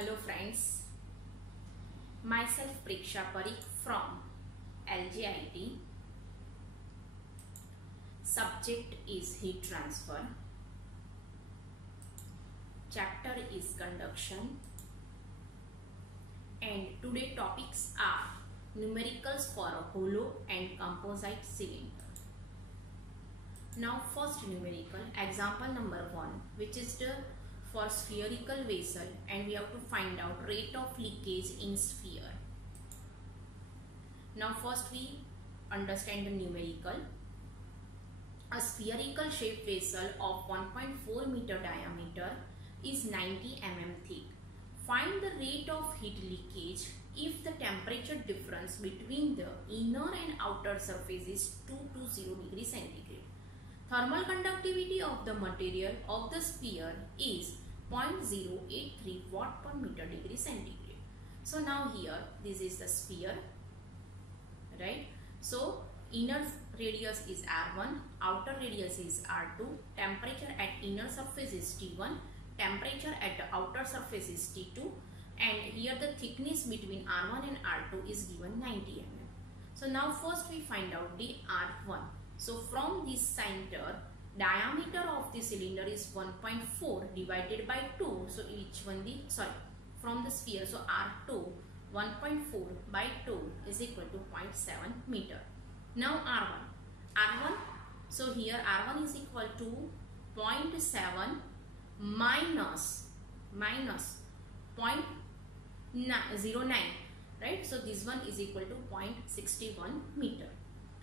Hello friends, myself Priksha Parikh from LGIT. Subject is heat transfer. Chapter is conduction. And today topics are numericals for a hollow and composite cylinder. Now first numerical, example number 1, which is the for spherical vessel, and we have to find out rate of leakage in sphere. Now first we understand the numerical. A spherical shaped vessel of 1.4 meter diameter is 90 mm thick. Find the rate of heat leakage if the temperature difference between the inner and outer surface is 2 to 0 degree centigrade. Thermal conductivity of the material of the sphere is 0.083 watt per meter degree centigrade. So now here this is the sphere, right? So inner radius is R1, outer radius is R2, temperature at inner surface is T1, temperature at the outer surface is T2, and here the thickness between R1 and R2 is given 90 mm. So now first we find out the R1. So from this center, diameter of the cylinder is 1.4 divided by 2. So each one from the sphere. So R2 1.4 by 2 is equal to 0.7 meter. Now R1. So here R1 is equal to 0.7 minus 0.09, right? So this one is equal to 0.61 meter.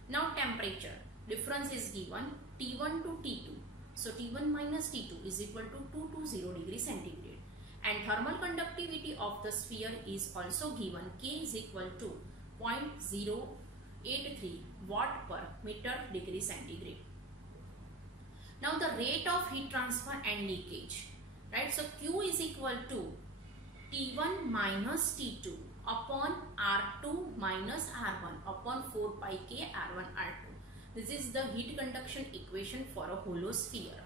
Now temperature difference is given T1 to T2. So T1 minus T2 is equal to 2 to 0 degree centigrade. And thermal conductivity of the sphere is also given. K is equal to 0.083 watt per meter degree centigrade. Now the rate of heat transfer and leakage, right? So Q is equal to T1 minus T2 upon R2 minus R1 upon 4 pi K R1 R2. This is the heat conduction equation for a hollow sphere.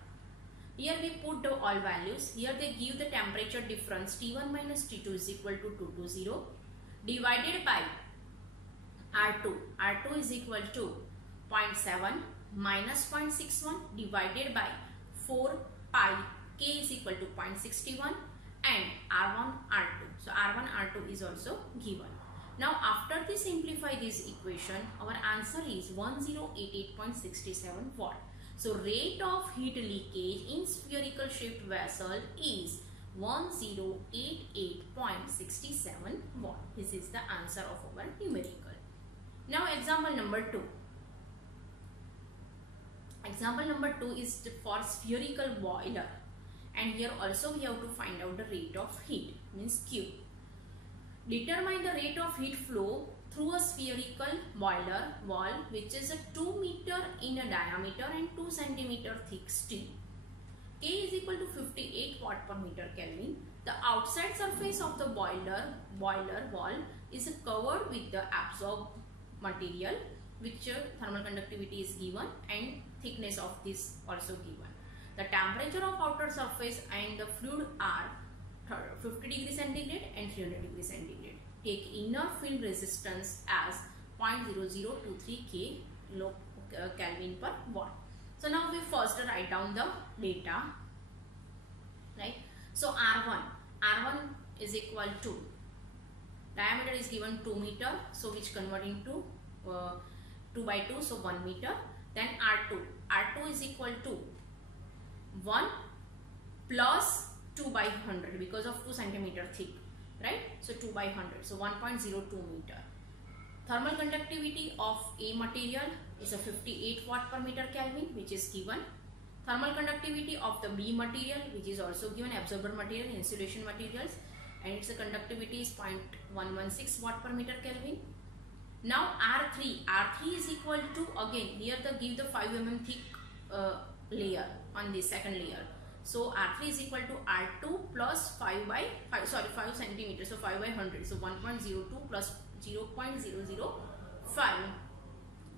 Here we put the all values. Here they give the temperature difference T1 minus T2 is equal to 2 to 0 divided by R2. R2 is equal to 0.7 minus 0.61 divided by 4 pi K is equal to 0.61 and R1 R2. So R1 R2 is also given. Now after we simplify this equation, our answer is 1088.67 watt. So rate of heat leakage in spherical shaped vessel is 1088.67 watt. This is the answer of our numerical. Now example number 2. Example number 2 is for spherical boiler, and here also we have to find out the rate of heat, means Q. Determine the rate of heat flow through a spherical boiler wall which is a 2 meter in a diameter and 2 centimeter thick steel. K is equal to 58 watt per meter Kelvin. The outside surface of the boiler wall is covered with the absorbed material, which thermal conductivity is given and thickness of this also given. The temperature of outer surface and the fluid are 50 degree centigrade and 300 degree centigrade. Take inner film resistance as 0.0023 Kelvin per watt. So now we first write down the data, right? So R1 is equal to, diameter is given 2 meter, so which converting to 2 by 2, so 1 meter. Then R2 is equal to 1 plus 2 by 100 because of 2 centimeter thick, right? So 2 by 100, so 1.02 meter. Thermal conductivity of A material is a 58 watt per meter Kelvin, which is given. Thermal conductivity of the B material, which is also given, absorber material, insulation materials, and its conductivity is 0.116 watt per meter Kelvin. Now R3 is equal to, again here they give the 5 mm thick layer on the second layer. So R3 is equal to R2 plus 5 centimeters, so 5 by 100, so 1.02 plus 0.005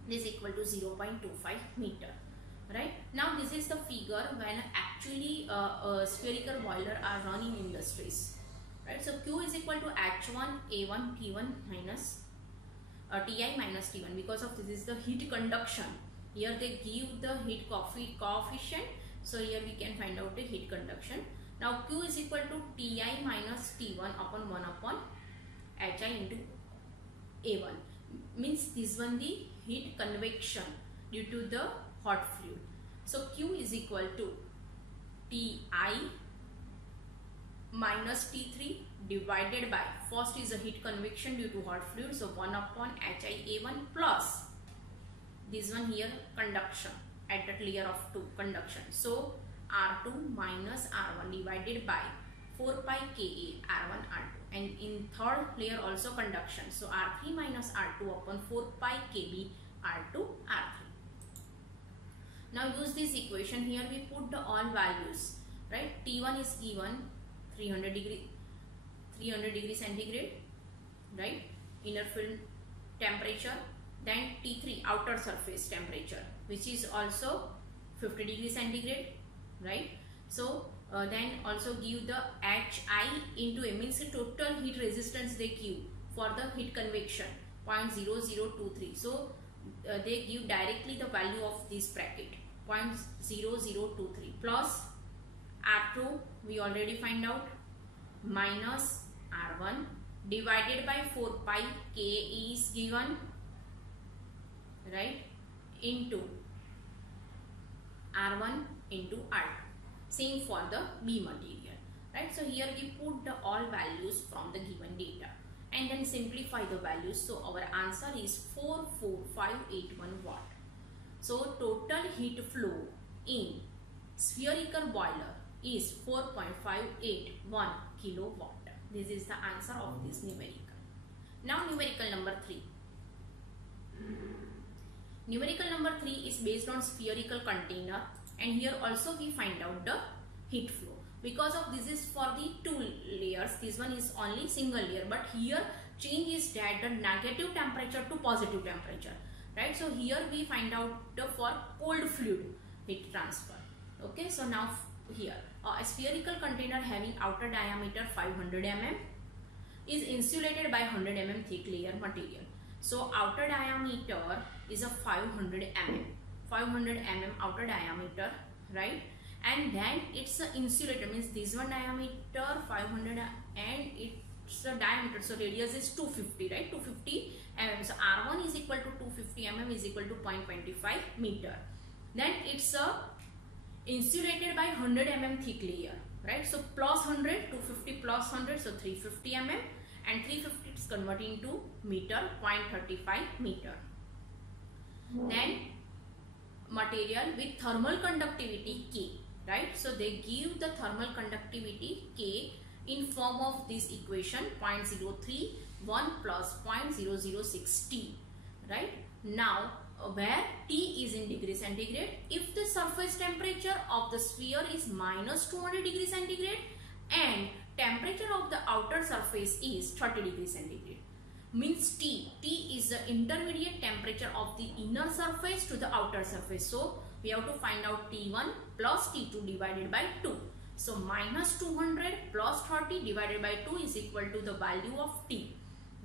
is equal to 0.25 meter, right? Now this is the figure when actually a spherical boiler are run in industries. right? So Q is equal to H1 A1 T1 minus Ti minus T1. Because of this is the heat conduction. Here they give the heat coefficient, so here we can find out the heat conduction. Now Q is equal to Ti minus T1 upon 1 upon Hi into A1, means this one the heat convection due to the hot fluid. So Q is equal to Ti minus T3 divided by, first is a heat convection due to hot fluid, so 1 upon HiA1 plus this one here conduction at that layer of 2 conduction, so R2 minus R1 divided by 4 pi Ka R1 R2, and in third layer also conduction, so R3 minus R2 upon 4 pi Kb R2 R3. Now use this equation, here we put the all values, right? T1 is given 300 degree centigrade, right, inner film temperature. Then T3 outer surface temperature, which is also 50 degree centigrade, right? So then also give the Hi into A, means the total heat resistance they give for the heat convection 0.0023. So they give directly the value of this bracket 0.0023 plus R2 we already find out minus R1 divided by 4 pi K is given, right, into R1 into R2. Same for the B material, right? So here we put the all values from the given data and then simplify the values. So our answer is 44581 watt. So total heat flow in spherical boiler is 4.581 kilowatt. This is the answer of this numerical. Now numerical number 3. Numerical number 3 is based on spherical container, and here also we find out the heat flow. Because of this is for the 2 layers, this one is only single layer, but here change is that the negative temperature to positive temperature, right? So here we find out the for cold fluid heat transfer. Okay, so now here a spherical container having outer diameter 500 mm is insulated by 100 mm thick layer material. So outer diameter is a 500 mm outer diameter, right? And then it's a insulator, means this one diameter 500 and it's a diameter, so radius is 250, right? 250 mm. So R1 is equal to 250 mm is equal to 0.25 meter. Then it's a insulated by 100 mm thick layer, right? So plus 100, 250 plus 100, so 350 mm, and 350 is converting to meter, 0.35 meter. Then material with thermal conductivity K, right? So they give the thermal conductivity K in form of this equation 0.031 plus 0.006 T, right? Now where T is in degree centigrade, if the surface temperature of the sphere is minus 200 degree centigrade and temperature of the outer surface is 30 degree centigrade, means T is the intermediate temperature of the inner surface to the outer surface. So we have to find out T1 plus T2 divided by 2. So minus 200 plus 30 divided by 2 is equal to the value of T.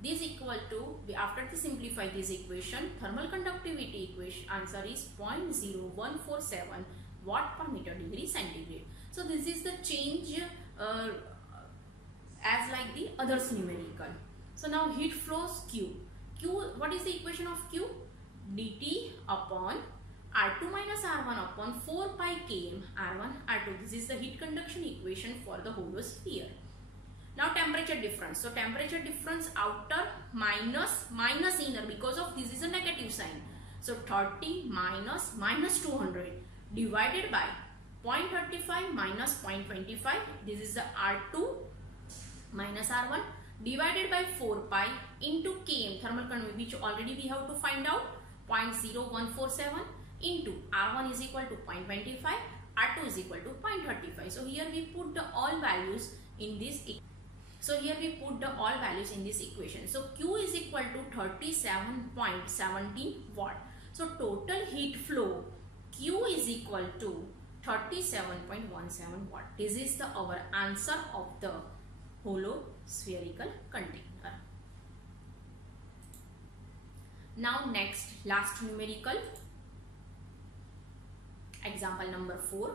This equal to, after to simplify this equation, thermal conductivity equation answer is 0.0147 watt per meter degree centigrade. So this is the change as like the others numerical. So now heat flows Q. What is the equation of Q? dt upon R2 minus R1 upon 4 pi km R1 R2. This is the heat conduction equation for the holosphere. Now temperature difference. So temperature difference outer minus inner, because of this is a negative sign. So 30 minus 200 divided by 0.35 minus 0.25. This is the R2 minus R1 divided by 4 pi into km thermal conductivity, which already we have to find out 0.0147 into R1 is equal to 0.25, R2 is equal to 0.35. So here we put the all values in this equation. So here we put the all values in this equation. So Q is equal to 37.17 watt. So total heat flow Q is equal to 37.17 watt. This is the our answer of the hollow spherical container. Now next, last numerical. Example number 4.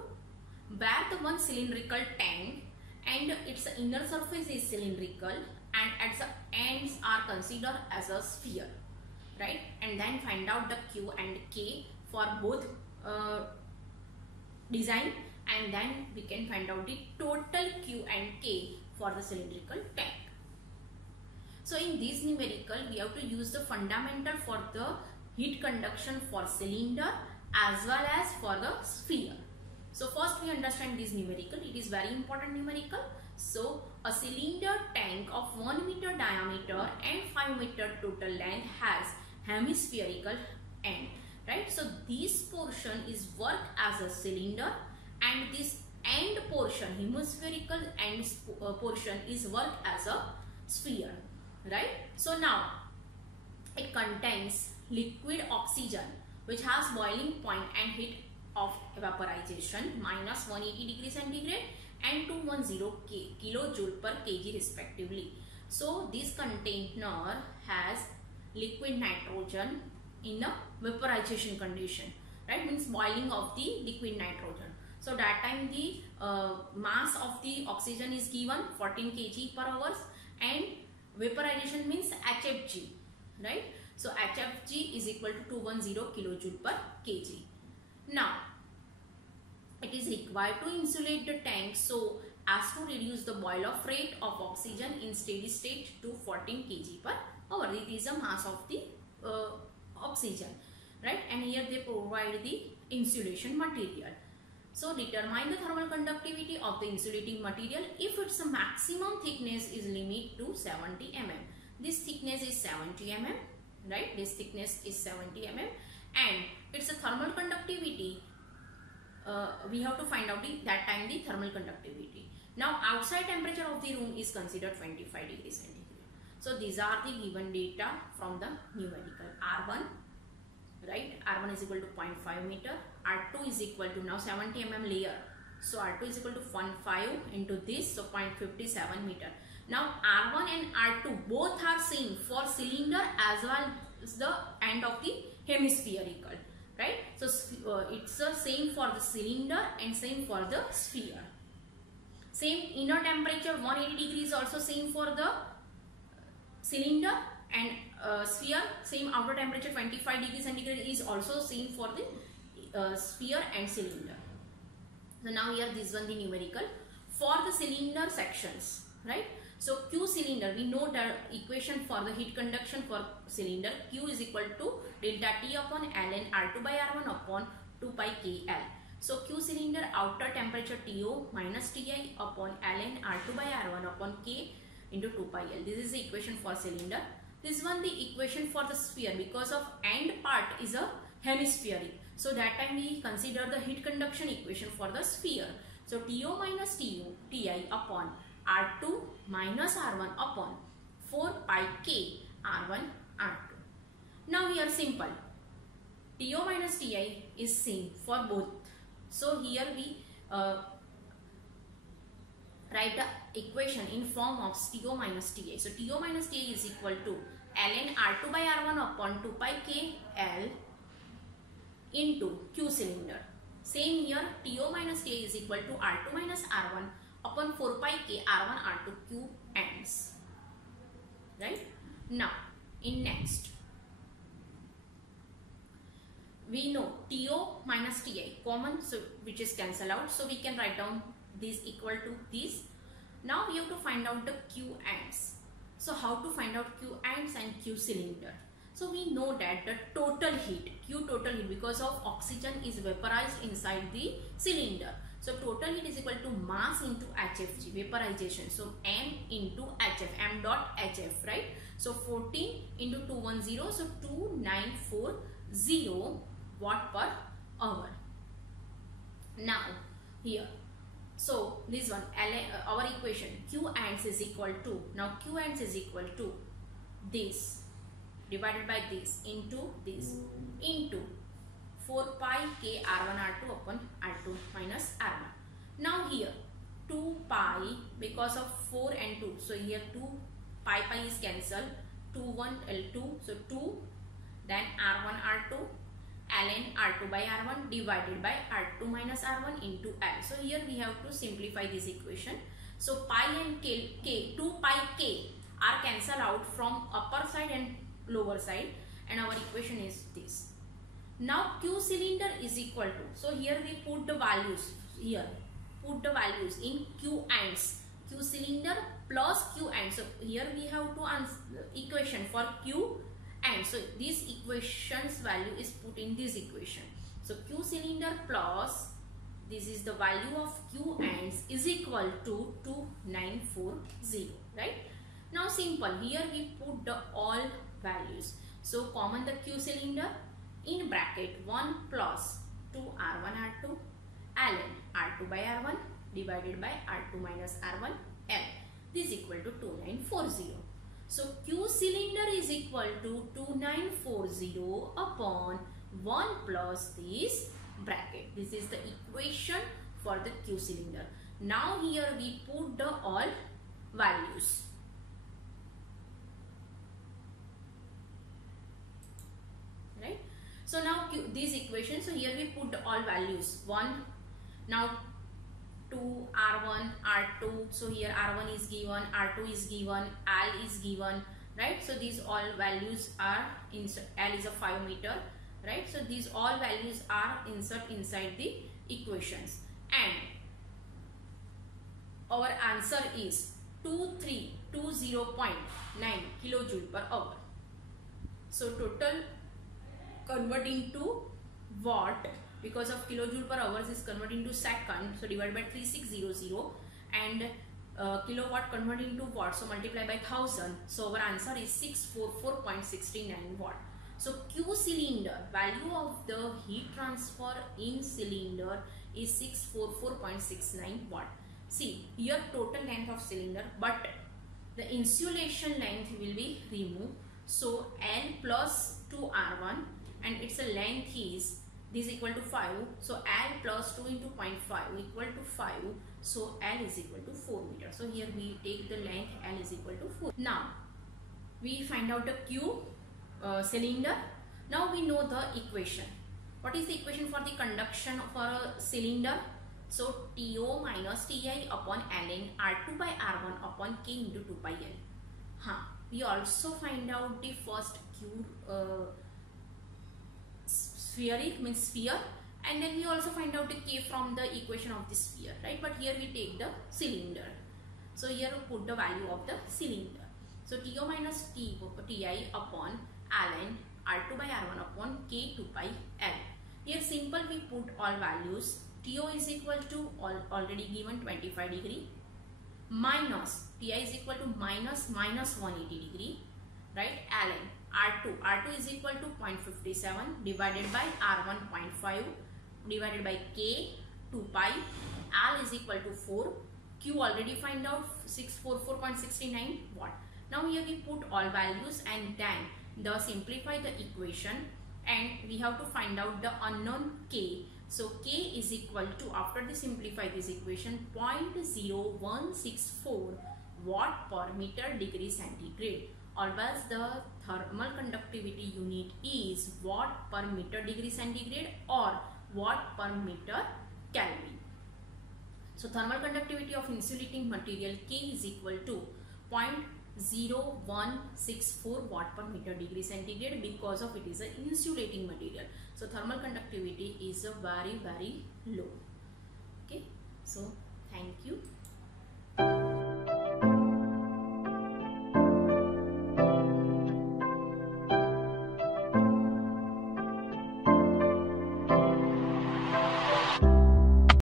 Where the one cylindrical tank and its inner surface is cylindrical and at the ends are considered as a sphere, right? And then find out the Q and K for both design, and then we can find out the total Q and K for the cylindrical tank. So in this numerical, we have to use the fundamental for the heat conduction for cylinder as well as for the sphere. So first we understand this numerical. It is very important numerical. So a cylinder tank of 1 meter diameter and 5 meter total length has hemispherical end, right? So this portion is worked as a cylinder and this end portion, hemispherical end portion, is worked as a sphere, right? So now it contains liquid oxygen which has boiling point and heat of vaporization minus 180 degrees centigrade and 210 kilojoule per kg respectively. So this container has liquid nitrogen in a vaporization condition, right? Means boiling of the liquid nitrogen. So that time the mass of the oxygen is given 14 kg per hours and vaporization means HFG, right? So HFG is equal to 210 kilojoule per kg. Now it is required to insulate the tank so as to reduce the boil-off rate of oxygen in steady state to 14 kg per hour. It is the mass of the oxygen, right? And here they provide the insulation material. So determine the thermal conductivity of the insulating material if its maximum thickness is limited to 70 mm. This thickness is 70 mm, right? This thickness is 70 mm and its a thermal conductivity. We have to find out that time the thermal conductivity. Now outside temperature of the room is considered 25 degrees centigrade. So these are the given data from the numerical. R1, right? R1 is equal to 0.5 meter. R2 is equal to now 70 mm layer. So R2 is equal to 0.5 into this, so 0.57 meter. Now R1 and R2 both are same for cylinder as well as the end of the hemispherical, right? So it's the same for the cylinder and same for the sphere. Same inner temperature 180 degrees also same for the cylinder and sphere. Same outer temperature 25 degrees centigrade is also same for the sphere and cylinder. So now here this one the numerical for the cylinder sections, right? So Q cylinder, we know the equation for the heat conduction for cylinder. Q is equal to delta T upon ln R2 by R1 upon 2 pi KL. So Q cylinder outer temperature TO minus Ti upon ln R2 by R1 upon K into 2 pi L. This is the equation for cylinder. This one the equation for the sphere, because of end part is a hemispheric. So that time we consider the heat conduction equation for the sphere. So TO minus Ti upon R2 minus R1 upon 4 pi K R1 R2. Now here simple. TO minus Ti is same for both. So here we write the equation in form of TO minus Ti. So TO minus Ti is equal to ln R2 by R1 upon 2 pi K L into Q cylinder. Same here, TO minus Ti is equal to R2 minus R1 upon 4 pi K R1 R2 Q ends, right? Now in next we know TO minus Ti common, so which is cancel out, so we can write down this equal to this. Now we have to find out the Q ends. So how to find out Q ends and Q cylinder? So we know that the total heat, Q total heat, because of oxygen is vaporized inside the cylinder. So total heat is equal to mass into HFG, vaporization. So M into HF, M dot HF, right? So 14 into 210, so 2940 watt per hour. Now here, so this one, our equation Q ends is equal to, now Q ends is equal to this divided by this into 4 pi K R1 R2 upon R2 minus R1. Now here 2 pi because of 4 and 2. So here 2 pi is cancelled. 2 1 L2. So 2, then R1 R2 ln R2 by R1 divided by R2 minus R1 into L. So here we have to simplify this equation. So pi and k 2 pi k are cancelled out from upper side and lower side, and our equation is this. Now Q cylinder is equal to, so here we put the values, here put the values in Q ends, Q cylinder plus Q ends. So here we have to answer equation for Q ends. So this equation's value is put in this equation. So Q cylinder plus, this is the value of Q ends, is equal to 2940, right? Now simple, here we put the all values. So common the Q cylinder, in bracket 1 plus 2 R1 R2 ln R2 by R1 divided by R2 minus R1 L. This is equal to 2940. So Q cylinder is equal to 2940 upon 1 plus this bracket. This is the equation for the Q cylinder. Now here we put the all values. Right? So now this equation, so here we put the all values. 1, now 2 R1 R2, so here R1 is given, R2 is given, L is given, right? So these all values are insert, L is a 5 meter, right? So these all values are insert inside the equations, and our answer is 2320.9 kilojoule per hour. So total converting to watt, because of kilojoule per hours is converting to second, so divided by 3600, and kilowatt converting to watt, so multiply by 1000. So our answer is 644.69 watt. So Q cylinder, value of the heat transfer in cylinder is 644.69 watt. See here total length of cylinder, but the insulation length will be removed. So L plus 2R1, and its length is, this equal to 5. So L plus 2 into 0.5 equal to 5. So L is equal to 4 meters. So here we take the length, L is equal to 4. Now we find out the Q cylinder. Now we know the equation. What is the equation for the conduction for a cylinder? So TO minus TI upon ln R2 by R1 upon K into 2 pi L. We also find out the first Q spheric, means sphere, and then we also find out the K from the equation of the sphere, right? But here we take the cylinder. So here we put the value of the cylinder. So TO minus TI upon ln R2 by R1 upon K 2 pi L. Here simple, we put all values. TO is equal to already given 25 degree, minus TI is equal to minus 180 degree, right? ln R2 is equal to 0.57 divided by R1 0.5 divided by K 2 pi, L is equal to 4, Q already find out 644.69 watt. Now here we put all values and then simplify the equation, and we have to find out the unknown K. So K is equal to, after the simplify this equation, 0.0164 watt per meter degree centigrade. Always the thermal conductivity unit is watt per meter degree centigrade or watt per meter Kelvin. So thermal conductivity of insulating material K is equal to 0.0164 watt per meter degree centigrade, because of it is an insulating material. So thermal conductivity is a very low. Okay, so thank you.